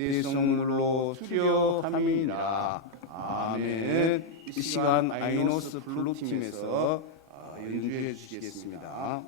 대성물로 수료함이니라. 아멘. 이 시간 아이노스 블루팀에서 연주해 주시겠습니다.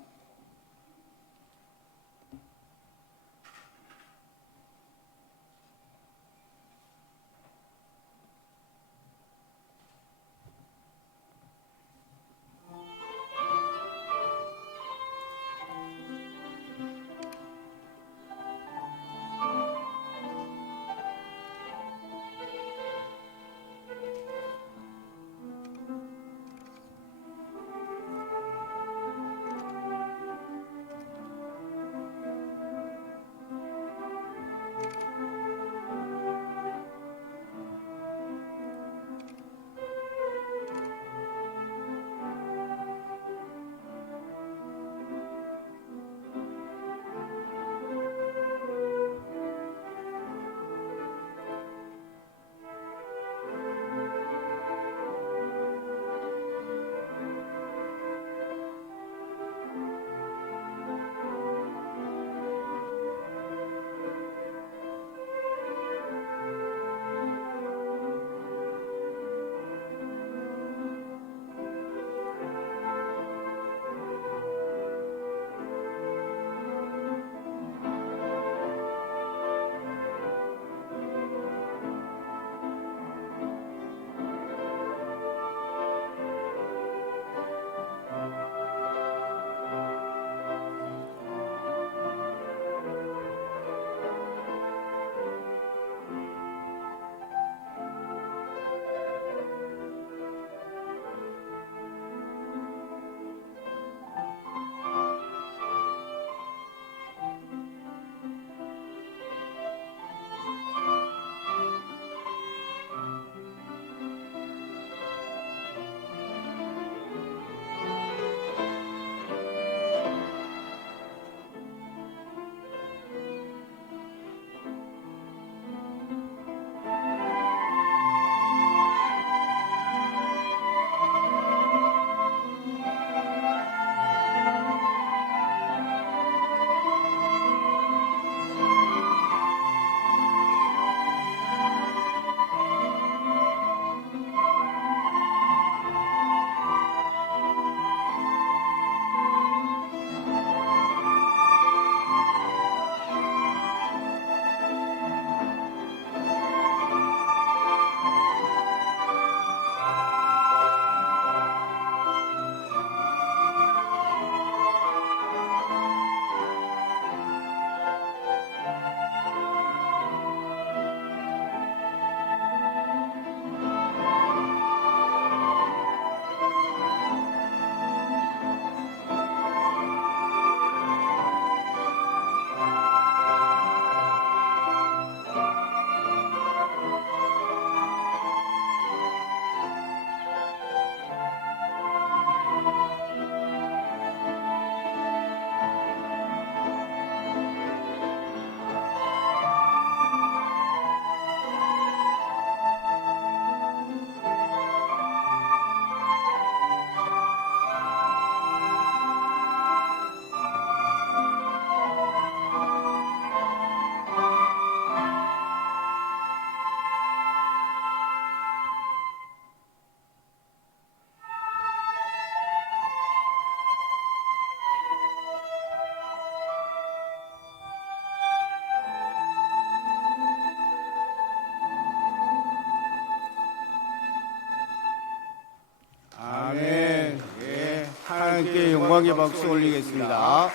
하나님께 영광의 박수 올리겠습니다.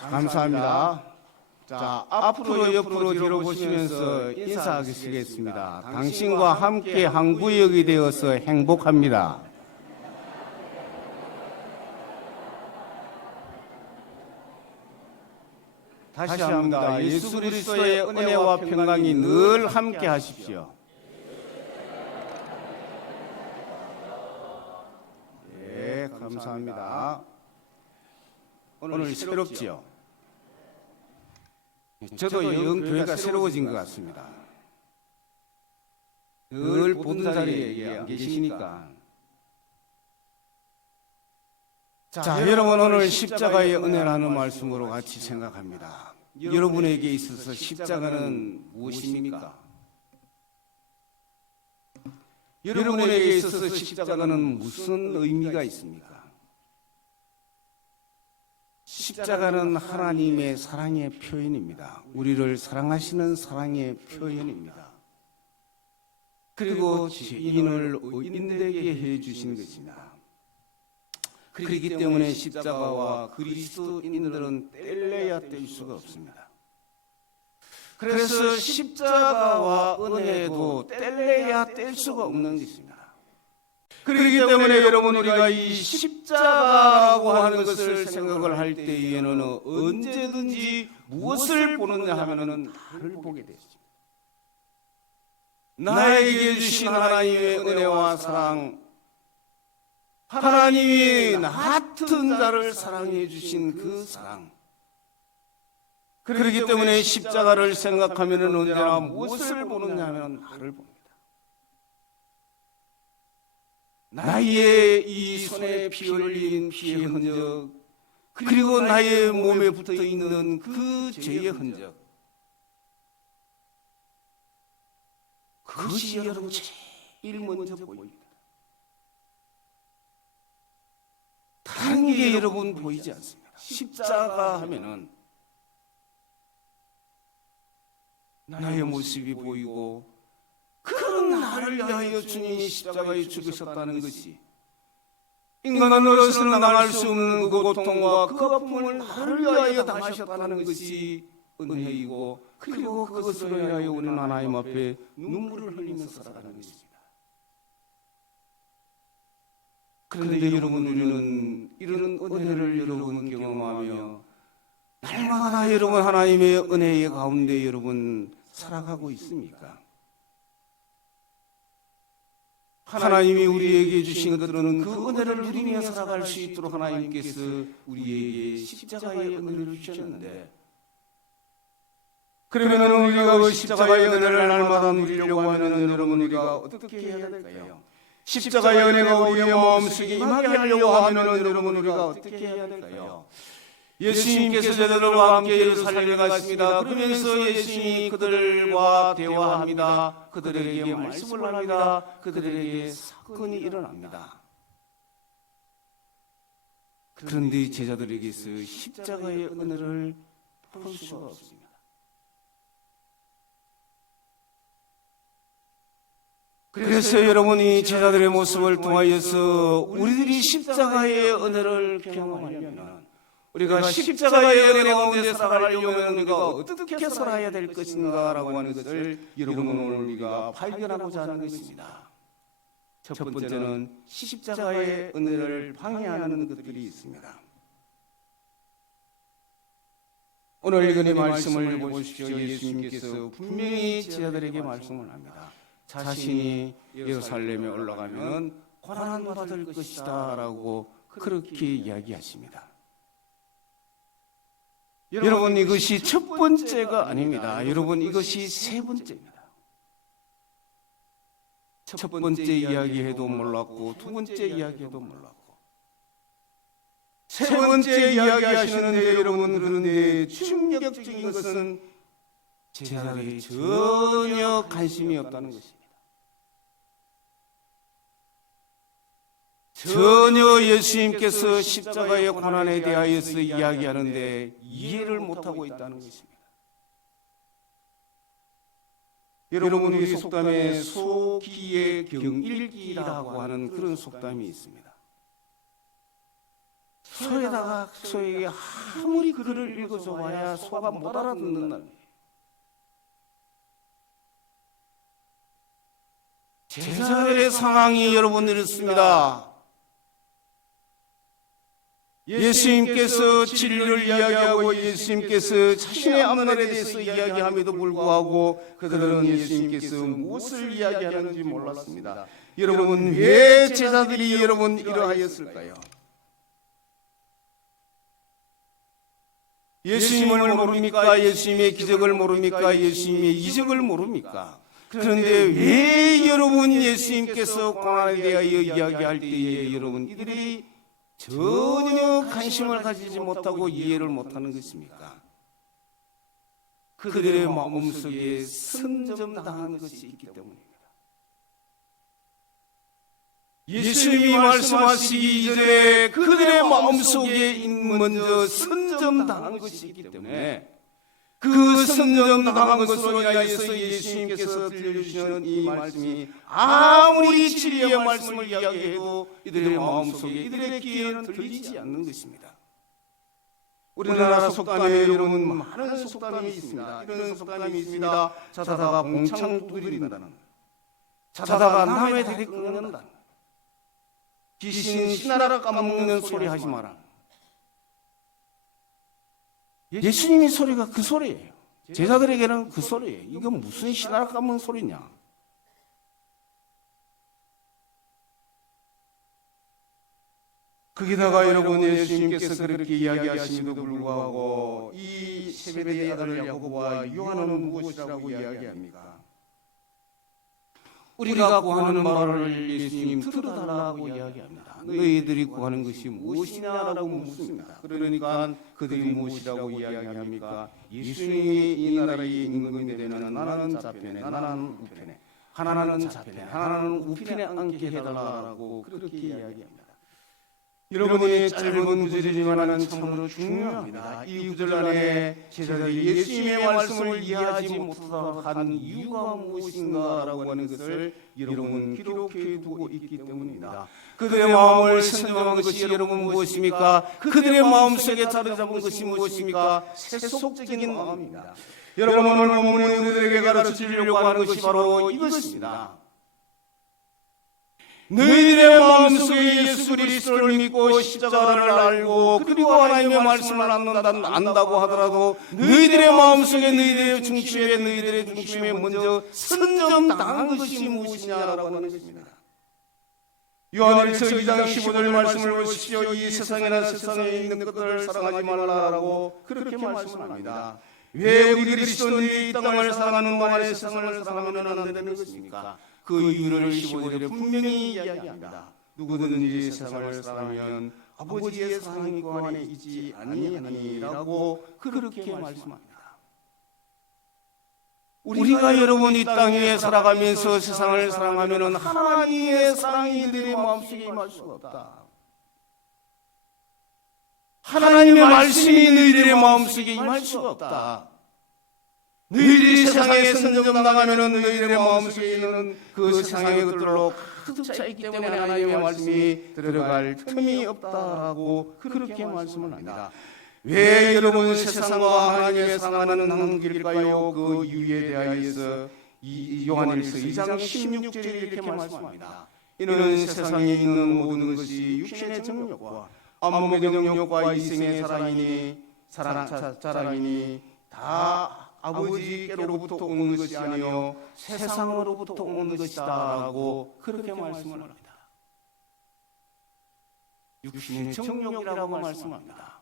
감사합니다. 자, 앞으로 옆으로 뒤로 보시면서 인사하시겠습니다. 당신과 함께 한 구역이 되어서 행복합니다. 다시 합니다. 예수 그리스도의 은혜와 평강이 늘 함께 하십시오. 네, 감사합니다. 오늘 새롭지요? 저도 영 교회가 새로워진 것 같습니다. 늘 보던 자리에 안 계시니까. 자, 여러분 오늘 십자가의 은혜라는 말씀으로 같이 생각합니다. 여러분에게 있어서 십자가는 무엇입니까? 여러분에게 있어서 십자가는 무슨 의미가 있습니까? 십자가는 하나님의 사랑의 표현입니다. 우리를 사랑하시는 사랑의 표현입니다. 그리고 죄인을 의인되게 해주신 것입니다. 그렇기 때문에 십자가와 그리스도인들은 뗄래야 뗄 수가 없습니다. 그래서 십자가와 은혜도 뗄래야 뗄 수가 없는 것입니다. 그렇기 때문에 여러분, 우리가 이 십자가라고 하는 것을 생각을 할 때에는 언제든지 무엇을 보느냐 하면은 나를 보게 되죠. 나에게 주신 하나님의 은혜와 사랑, 하나님이 나 같은 자를 사랑해 주신 그 사랑. 그렇기 때문에 십자가를 생각하면 언제나 무엇을 보느냐 하면 나를 봅니다. 나의 이 손에 피 흘린 피의 흔적, 그리고 나의 몸에 붙어 있는 그 죄의 흔적, 그것이 여러분 제일 먼저 보입니다. 다른 게 여러분 보이지 않습니다. 십자가 하면은 나의 모습이 보이고, 그런 나를 위하여 주님이 십자가에 죽으셨다는 것이, 인간으로서는 당할 수 없는 그 고통과 그 아픔을 나를 위하여 당하셨다는 것이 은혜이고, 그리고 그것으로 인하여 우리는 하나님 앞에 눈물을 흘리면서 살아가는 것입니다. 그런데 여러분, 우리는 이런 은혜를 여러분 경험하며 날마다 여러분 하나님의 은혜의 가운데 여러분 살아가고 있습니까? 하나님이 우리에게 주신 것들은 그 은혜를 누리며 살아갈 수 있도록 하나님께서 우리에게 십자가의 은혜를 주셨는데, 그러면 우리가 그 십자가의 은혜를 날마다 누리려고 하면 여러분, 우리가 어떻게 해야 될까요? 십자가의 은혜가 우리의 마음속에 임하게 하려고 하면 여러분, 우리가 어떻게 해야 될까요? 예수님께서 제자들과 함께 예루살렘에 갔습니다. 그러면서 예수님이 그들과 대화합니다. 그들에게 말씀을 합니다. 그들에게 사건이 일어납니다. 그런데 제자들에게서 십자가의 은혜를 볼 수가 없습니다. 그래서 여러분이 제자들의 모습을 통하여서 우리들이 십자가의 은혜를 경험하려면, 우리가 십자가의 은혜 가운데 살아가려면 우리가 어떻게 살아야 될 것인가라고 하는 것을 여러분 오늘 우리가 발견하고자 하는 것입니다. 첫 번째는 십자가의 은혜를 방해하는 것들이 있습니다. 오늘 읽은 말씀을 보십시오. 예수님께서 분명히 제자들에게 말씀을 합니다. 자신이 예루살렘에 올라가면 고난받을 것이다 라고 그렇게 이야기하십니다. 여러분, 이것이 첫 번째가 아닙니다. 여러분, 이것이 세 번째입니다. 첫 번째 이야기해도 몰랐고, 두 번째 이야기해도 몰랐고, 세 번째 이야기하시는데 여러분, 그런데 충격적인 것은 제자들이 전혀 관심이 없다는 것입니다. 전혀 예수님께서 십자가의 고난에 대하여서 이야기하는데 이해를 못하고 있다는 것입니다. 여러분, 우리 속담에 소기의 경일기라고 하는 그런 속담이 있습니다. 소에게 아무리 글을 읽어서 와야 소가 못 알아듣는다. 제자들의 상황이 여러분 이렇습니다. 예수님께서 진리를 이야기하고 예수님께서 자신의 아문에 대해서 이야기함에도 불구하고 그들은 예수님께서 무엇을 이야기하는지 몰랐습니다. 여러분, 왜 제자들이 여러분 이러하였을까요? 예수님을 모릅니까? 예수님의 기적을 모릅니까? 예수님의 이적을 모릅니까? 그런데 왜 여러분 예수님께서 고난에 대하여 이야기할 때에 여러분 이들이 전혀 관심을 가지지 못하고 이해를 못하는 것입니까? 그들의 마음속에 선점당한 것이 있기 때문입니다. 예수님이 말씀하시기 이전에 그들의 마음속에 먼저 선점당한 것이 있기 때문에 그 선점당한 것으로 인하여서 예수님께서 들려주시는 이 말씀이 아무리 진리의 말씀을 이야기해도 이들의 마음속에 이들의 귀에는 들리지 않는 것입니다. 우리나라 속담에 여러분 많은 속담이 있습니다. 이런 속담이 있습니다. 자다가 봉창 두드린다는, 자다가 남의 다리 끊는다는, 귀신 신하라 까먹는 소리 하지 마라. 예수님의 소리가 그 소리예요. 제자들에게는 그 소리예요. 이건 무슨 신하라 까먹는 소리냐. 거기다가 여러분 예수님께서 그렇게 이야기하심에도 불구하고 이 세베대의 아들 야고보와 요한은 무엇이라고 이야기합니까? 우리가 구하는 말을 예수님 들어달라고 이야기합니다. 너희들이 구하는 것이 무엇이냐라고 묻습니다. 그러니까 그들이 무엇이라고 이야기합니까? 예수님이 이 나라의 임금이 되면 나는 좌편에, 나는 우편에, 하나는 좌편에, 하나는 우편에 앉게 해달라고 그렇게 이야기합니다. 여러분이 짧은 구절이지만 참으로 중요합니다. 이 구절 안에 제자들이 예수님의 말씀을 이해하지 못한 이유가 무엇인가라고 하는 것을 여러분 기록해 두고 있기 때문입니다. 그들의 마음을 선정한 것이 여러분 무엇입니까? 그들의 마음속에 자리잡은 것이 무엇입니까? 세속적인 마음입니다. 여러분 오늘 본문이 우리들에게 가르쳐 주려고 하는 것이 바로 이것입니다. 너희들의 마음속에 예수 그리스도를 믿고 십자가를 알고 그리고 하나님의 말씀을 안다고 하더라도 너희들의 마음속에 너희들의 중심에 먼저 선점당한 것이 무엇이냐라고 하는 것입니다. 요한일서 2장 15절 말씀을 보십시오. 이 세상에 있는 것들을 사랑하지 말라라고 그렇게 말씀을 합니다. 왜 우리 그리스도인들이 이 땅을 사랑하는 동안에 세상을 사랑하면 안 되는 것입니까? 그 이유를 15절에 분명히 이야기합니다. 누구든지 세상을 사랑하면 아버지의 사랑이 그 안에 있지 아니하니라고 그렇게 말씀합니다. 우리가 여러분 이 땅 위에 살아가면서 세상을 사랑하면 하나님의 사랑이 이들의 마음속에 임할 수가 없다. 하나님의 말씀이 너희들의 마음속에 임할 수가 없다. 너희들이 세상에 선점당하면 너희들의 마음속에 있는 그 세상의 것들로 가득 차 있기 때문에 하나님의 말씀이 들어갈 틈이 없다고 그렇게 말씀을 합니다. 왜 여러분 세상과 하나님의 사랑하는 한길일까요? 그 이유에 대하여서 요한일서 2장 16절에 이렇게 말씀합니다. 이는 세상에 있는 모든 것이 육신의 정욕과 안목의 정욕과 이생의 자랑이니 다 아버지께로부터 온 것이 아니요 세상으로부터 온 것이다라고 그렇게 말씀을 합니다. 육신의 정욕이라고 말씀합니다.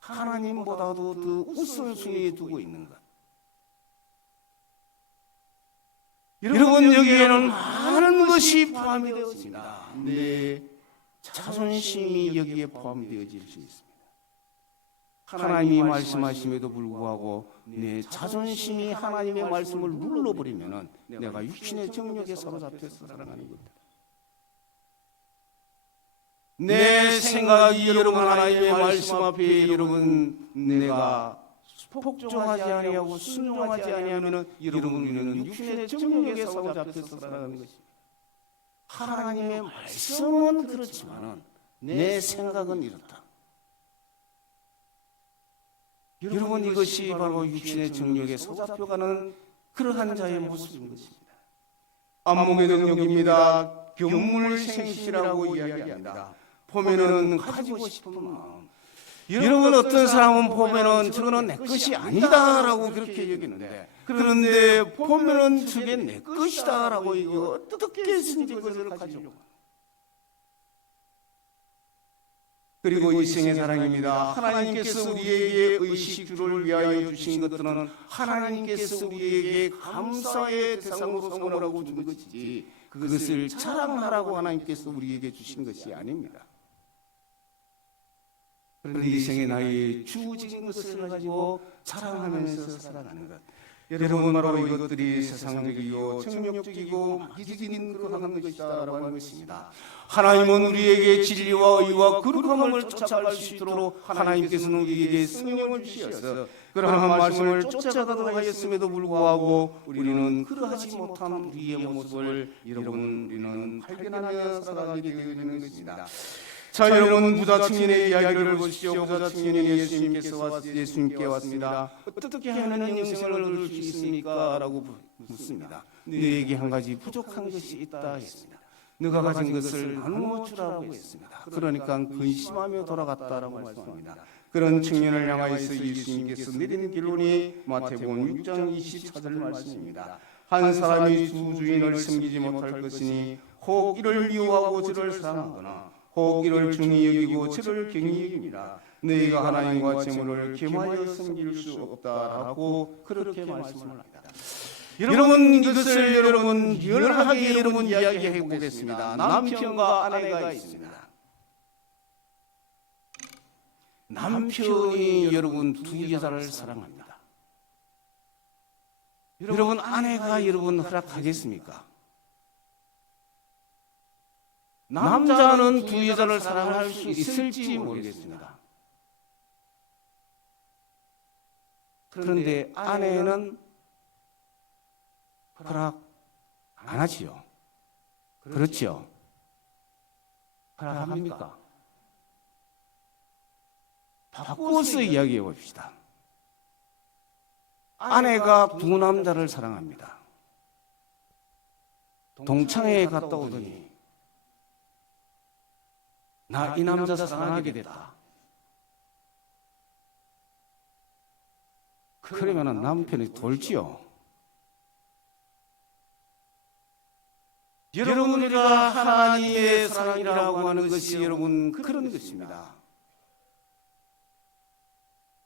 하나님보다도 더 우선순위에 두고 있는 것. 여러분 여기에는 많은 것이 포함이 되어 있습니다. 내 자존심이 여기에 포함되어질 수 있습니다. 하나님이 말씀하심에도 불구하고 내 자존심이 하나님의 말씀을 눌러버리면 내가 육신의 정욕에 사로잡혀서 살아가는 겁니다. 내 생각이 여러분 하나님의 말씀 앞에 여러분 내가 복종하지 아니하고 순종하지 아니하면 여러분은 육신의 정욕에 사로잡혀서 살아가는 것입니다. 하나님의 말씀은 그렇지만 내 생각은 이렇다. 여러분 이것이 바로 육신의 정욕에 사로잡혀가는 그러한 자의 모습인 것입니다. 안목의 정욕입니다. 교물생시라고 이야기합니다. 보면은 가지고 싶은 마음. 여러분 어떤 사람은 보면은 저거는 내 것이 아니다라고 그렇게 여기는데 그런데 보면은 저게 내 것이다라고 이거 어떻게 해서든지 그것을 가지려고. 그리고 이생의 사랑입니다. 하나님께서 우리에게 의식주를 위하여 주신 것들은 하나님께서 우리에게 감사의 대상으로 삼으라고 준 것이지 그것을 자랑하라고 하나님께서 우리에게 주신 것이 아닙니다. 그런데 이생의 나이에 주어진 것을 가지고 사랑하면서 살아가는 것, 여러분 바로 이것들이 세상적이고 정욕적이고 마귀적인 그러한 것이다라고 하는 것입니다. 하나님은 우리에게 진리와 의와 거룩함을 쫓아갈 수 있도록 하나님께서는 우리에게 성령을 주시어서 그러한 말씀을 쫓아가도록 하였음에도 불구하고 우리는 그러하지 못한 우리의 모습을 우리는 발견하며 살아가게 되는 것입니다. 자, 여러분 부자 청년의 이야기를 보시죠. 부자 청년이 예수님께 왔습니다. 어떻게 하면 영생을 얻을 수 있습니까? 라고 묻습니다. 너에게 한 가지 부족한 것이 있다 했습니다. 너가 가진 것을 나누어 주라고 했습니다. 그러니까 근심하며 돌아갔다라고 말씀합니다. 그런 청년을 향하여서 예수님께서 내리는 결론이 마태복음 6장 24절 말씀입니다. 한 사람이 두 주인을 섬기지 못할 것이니 혹 이를 미워하고 저를 사랑하거나 혹 이를 중히 여기고 저를 경히 여김이라. 너희가 하나님과 재물을 겸하여 섬길 수 없다라고 그렇게 말씀을 합니다. 여러분 이것을 여러분 리얼하게 여러분 이야기해 보겠습니다. 남편과 아내가 있습니다. 남편이 여러분 두 여자를 사랑합니다. 여러분 아내가 여러분 허락하겠습니까? 남자는 두 여자를 사랑할 수 있을지 모르겠습니다. 그런데 아내는 허락 안 하지요. 그렇죠? 허락합니까? 바꿔서 이야기해 봅시다. 아내가 두 남자를 사랑합니다. 동창회에 갔다 오더니 나 이 남자 사랑하게 됐다. 그러면 남편이 돌지요. 여러분 우리가 하나님의 사랑이라고 하는 것이 여러분 그런 것입니다.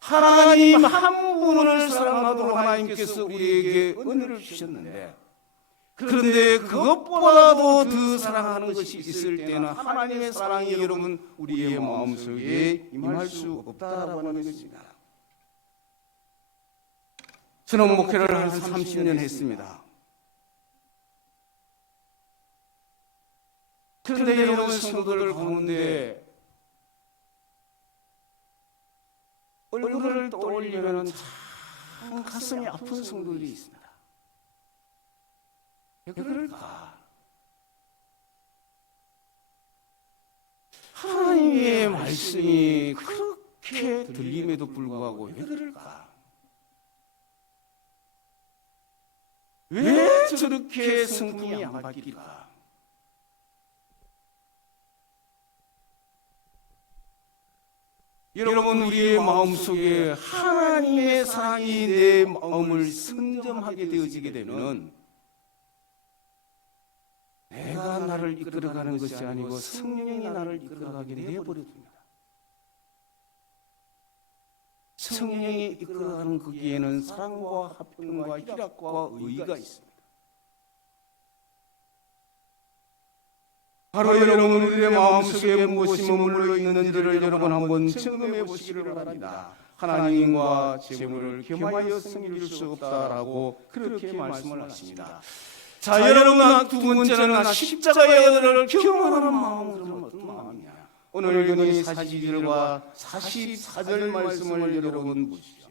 하나님 한 분을 사랑하도록 하나님께서 우리에게 은혜를 주셨는데, 그런데 그것보다도 더 사랑하는 것이 있을 때는 하나님의 사랑이 여러분 우리의 마음속에 임할 수 없다라고 하는 것입니다. 저는 목회를 한 30년 했습니다. 그런데 여러분 성도들 가운데 얼굴을 떠올리면 참 가슴이 아픈 성도들이 있습니다. 왜 그럴까? 하나님의 말씀이 그렇게 들림에도 불구하고 왜 그럴까? 왜 저렇게 성품이 안 바뀔까? 여러분 우리의 마음속에 하나님의 사랑이 내 마음을 선점하게 되어지게 되면 내가 나를 이끌어가는 것이 아니고 성령이 나를 이끌어가게 내버려둡니다. 성령이 이끌어가는 거기에는 사랑과 화평과 희락과 의가 있습니다. 바로 여러분 우리의 마음속에 무엇이 머물러 있는지를 여러분 한번 점검해 보시기를 바랍니다. 하나님과 재물을 겸하여 섬길 수 없다라고 그렇게 말씀을 하십니다. 자, 여러분 두 번째는 십자가의 은혜를 경험하는 마음은 그럼 어떤 마음이냐? 오늘 교리 42절과 44절 말씀을 여러분 보시죠.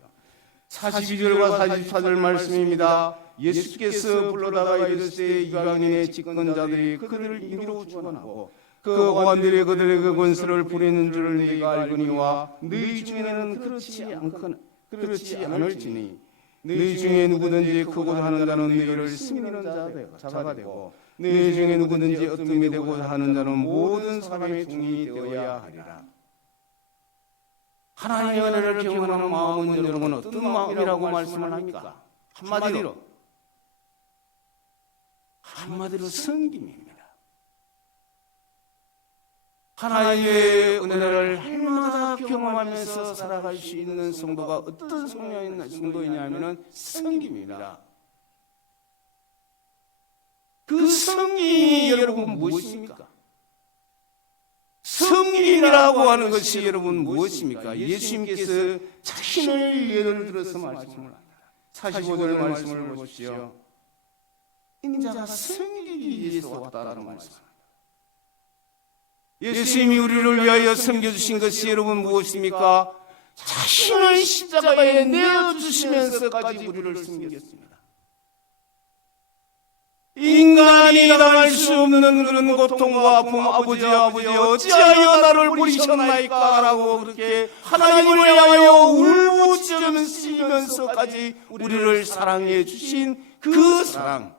42절과 44절 말씀입니다. 예수께서 불러다가 이르시되 이방인의 집권자들이 그들을 임의로 주관하고 그 고관들이 그들에게 권세를 부리는 줄을 너희가 알거니와 너희 중에는 그렇지 않을지니 너희 중에 누구든지 크고자 하는 자는 너희를 승리하는 자가 되고 너희 중에 누구든지 어둠이 되고자 하는 자는 모든 사람의 종이 되어야 하리라. 하나님의 은혜를 경험하는 마음은 여러분 어떤 마음이라고 말씀을 합니까? 한마디로 섬김입니다. 하나님의 은혜를 해마다 경험하면서 살아갈 수 있는 성도가 어떤 성도이냐면 섬김입니다. 그 섬김이 여러분 무엇입니까? 섬김이라고 하는 것이 여러분 무엇입니까? 예수님께서 자신을 예를 들어서 말씀을 합니다. 45절 말씀을 보십시오. 인자가 섬기기 위해서 왔다라는 말씀입니다. 예수님이 우리를 위하여 섬겨주신 것이 여러분 무엇입니까? 자신을 십자가에 내어주시면서까지 우리를 섬겼습니다. 인간이 당할 수 없는 그런 고통과 아픔, 아버지 어찌하여 나를 버리셨나이까 라고 그렇게 하나님을 향하여 울부짖으면서까지 우리를 사랑해 주신 그 사랑.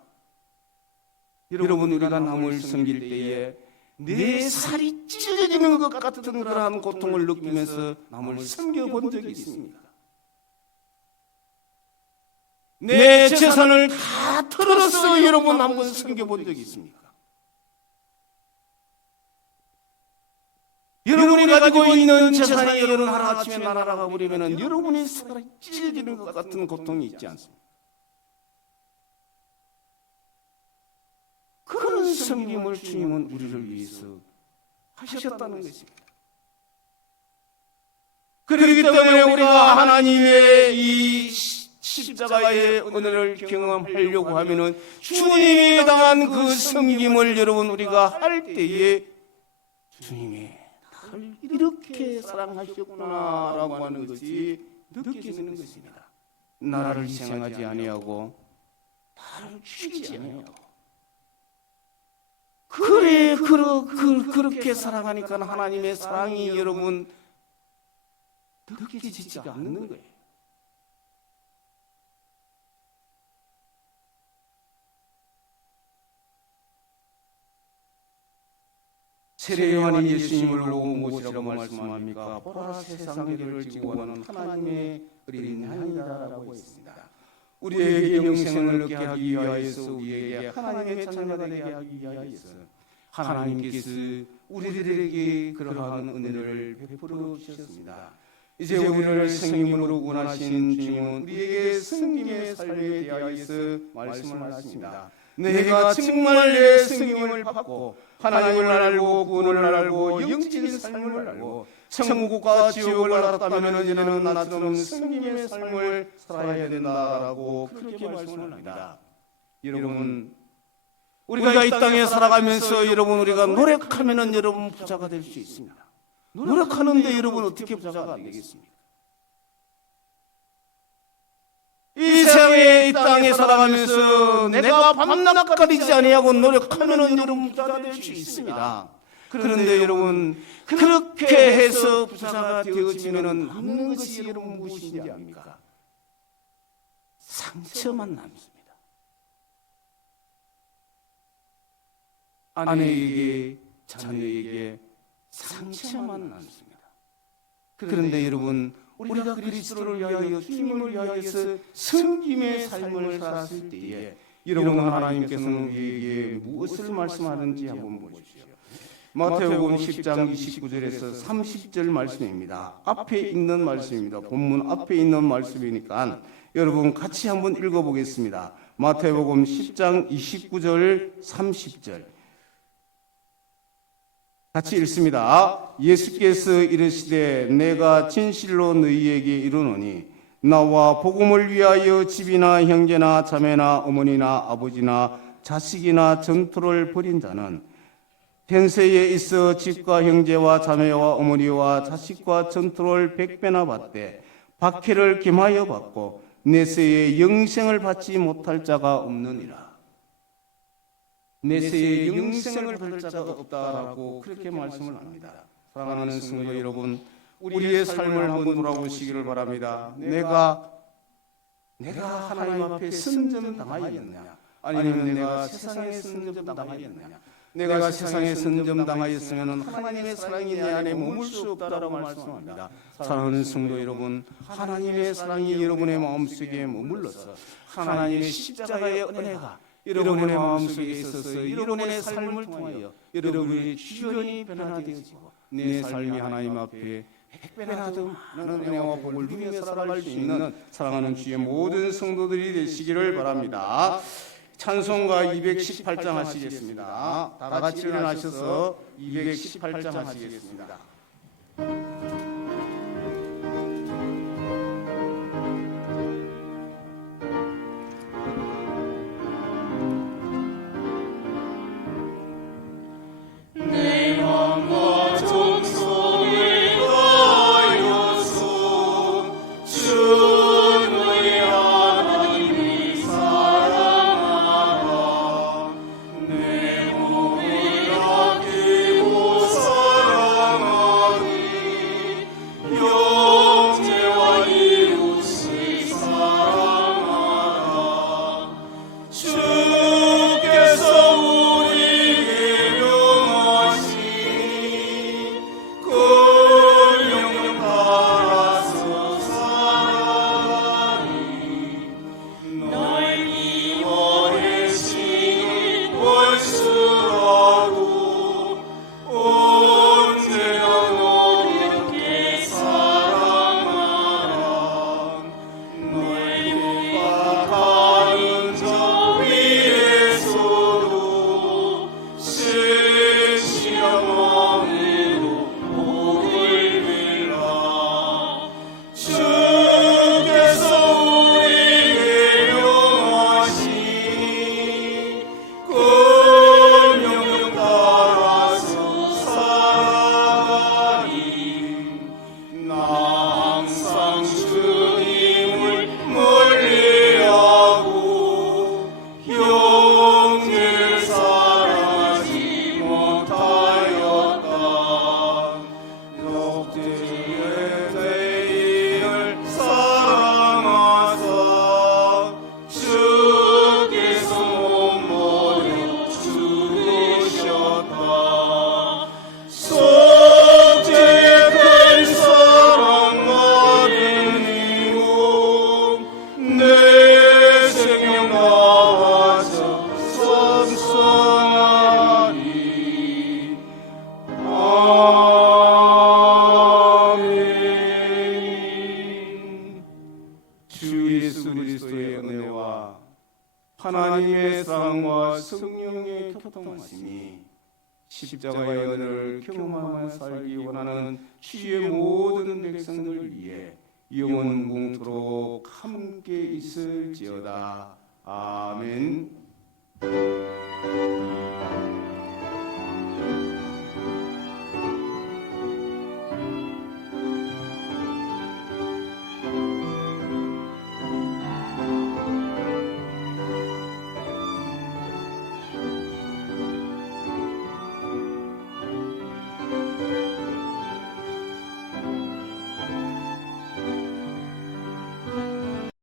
여러분, 우리가 남을 섬길 때에 내 살이 찢어지는 것 같은 그러한 고통을 느끼면서 남을 섬겨본 적이 있습니까? 내 재산을 다 털어서 여러분 한번 섬겨본 적이 있습니까? 여러분이 가지고 있는 재산이 여러분 하루아침에 날아가 버리면 여러분의 살이 찢어지는 것 같은 고통이 있지 않습니까? 그런 섬김을 주님은 우리를 위해서 하셨다는 것입니다. 그렇기 때문에 우리가 하나님의 이 십자가의 은혜를 경험하려고 하면은 주님이 당한 그 섬김을 여러분 우리가 할 때에 주님이 나를 이렇게 사랑하셨구나라고 하는 것이 느껴지는 것입니다. 나를 희생하지 아니하고 나를 죽이지 아니하고 그렇게 사랑하니까 하나님의 사랑이 여러분 느껴지지가 않는 거예요. 세례요한이 예수님을 보고 무엇이라고 말씀합니까? 보라 세상의 죄를 지고 가는 하나님의 어린 양이다라고 했습니다. 우리에게 영생을 얻게 하기 위하여서 우리에게 하나님의 자녀가 되게 하기 위하여서 하나님께서 우리들에게 그러한 은혜를 베풀어 주셨습니다. 이제 우리를 성김으로 구원하신 주님은 우리에게 성김의 삶에 대하여서 말씀을 하십니다. 내가 정말 내 성김을 받고 하나님을 알고 구원을 알고 영적인 삶을 알고 천국과 지옥을 알았다면 이제는 나처럼 성김의 삶을 살아야 된다라고 그렇게 말씀을 합니다. 여러분, 우리가 이 땅에 살아가면서 여러분 우리가 노력하면은 여러분 부자가 될 수 있습니다. 노력하는데 여러분 어떻게 부자가 안 되겠습니까? 이 세상에 이 땅에 살아가면서 내가 밤낮 가리지 아니하고 노력하면은 여러분 부자가 될 수 있습니다. 그런데 여러분 그렇게 해서 부자가 되어지면은 남는 것이 여러분 무엇인지 압니까? 상처만 남습니다. 아내에게 자녀에게 상처만 남습니다. 그런데 여러분 우리가 그리스도를 위하여 주님을 위하여서 섬김의 삶을 살았을 때에 여러분 하나님께서는 우리에게 무엇을 말씀하는지 한번 보십시오. 마태복음 10장 29절에서 30절 말씀입니다. 앞에 있는 말씀입니다. 본문 앞에 있는 말씀이니까 여러분 같이 한번 읽어보겠습니다. 마태복음 10장 29절 30절 같이 읽습니다. 예수께서 이르시되 내가 진실로 너희에게 이르노니 나와 복음을 위하여 집이나 형제나 자매나 어머니나 아버지나 자식이나 전토를 벌인 자는 현세에 있어 집과 형제와 자매와 어머니와 자식과 전토를 100배나 받되 박해를 겸하여 받고 내세에 영생을 받지 못할 자가 없느니라. 내세에 영생을 받을 자가 없다라고 그렇게 말씀을 합니다. 사랑하는 성도 여러분, 우리의 삶을 한번 돌아보시기를 바랍니다. 내가 하나님 앞에 선점당하였느냐? 아니면 내가 세상에 선점당하였느냐? 내가 세상에 선점당하였으면 하나님의 사랑이 내 안에 머물 수 없다라고 말씀합니다. 사랑하는 성도 여러분, 하나님의 사랑이 여러분의 마음속에 머물러서 하나님의 십자가의 은혜가 여러분의 마음속에 있어서 여러분의 삶을 통하여 여러분의 주변이 변화되어지고 내 삶이 하나님 앞에 100배나 더 많은 은혜와 복을 누리며 살아갈 수 있는 사랑하는 주의 모든 성도들이 되시기를 바랍니다. 찬송가 218장 하시겠습니다. 다 같이 일어나셔서 218장 하시겠습니다. 하나님의 사랑과 성령의 교통하심이 십자가의 은혜를 경험하며 살기 원하는 주의 모든 백성들 위해 영원 공토록 함께 있을지어다. 아멘.